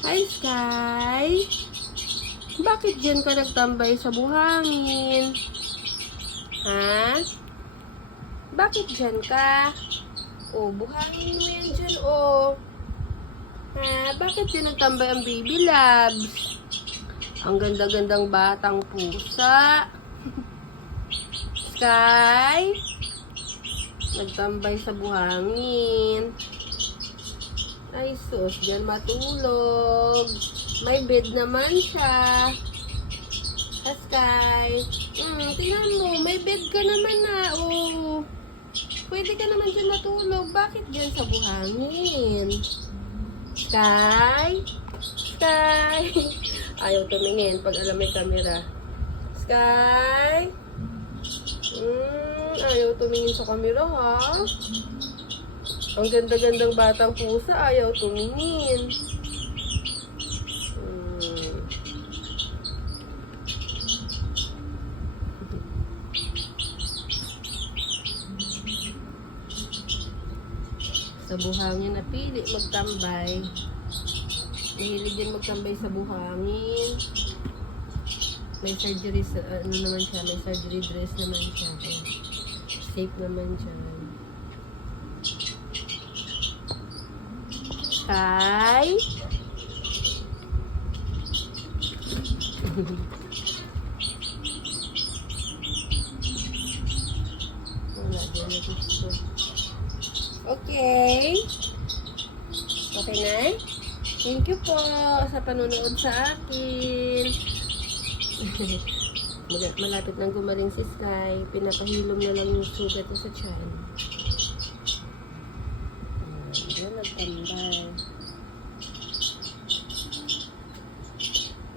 Hi, Sky. Bakit dyan ka nagtambay sa buhangin? Ha? Bakit dyan ka? Oh, buhangin mo yan dyan, oh. Ha? Bakit dyan nagtambay ang baby loves? Ang ganda-gandang batang pusa. Sky? Nagtambay sa buhangin. Ay, sus, dyan matulog. May bed naman siya. Sky. Tingnan mo, may bed ka naman na. Oh. Pwede ka naman dyan matulog. Bakit dyan sa buhangin? Sky? Sky? Ayaw tumingin pag alam may camera. Sky? Ayaw tumingin sa camera, ha? Ang ganda-gandang batang pusa, ayaw tumingin. Sa buhangin na pili magtambay. Mahilig din magtambay sa buhangin. May surgery, ano naman siya, may surgery dress naman siya. Safe naman siya. Sky? Wala din na gusto. Okay. Okay na? Thank you po sa panonood sa akin. Malapit nang gumaling si Sky. Pinapahilom na lang yung sugat sa tiyan.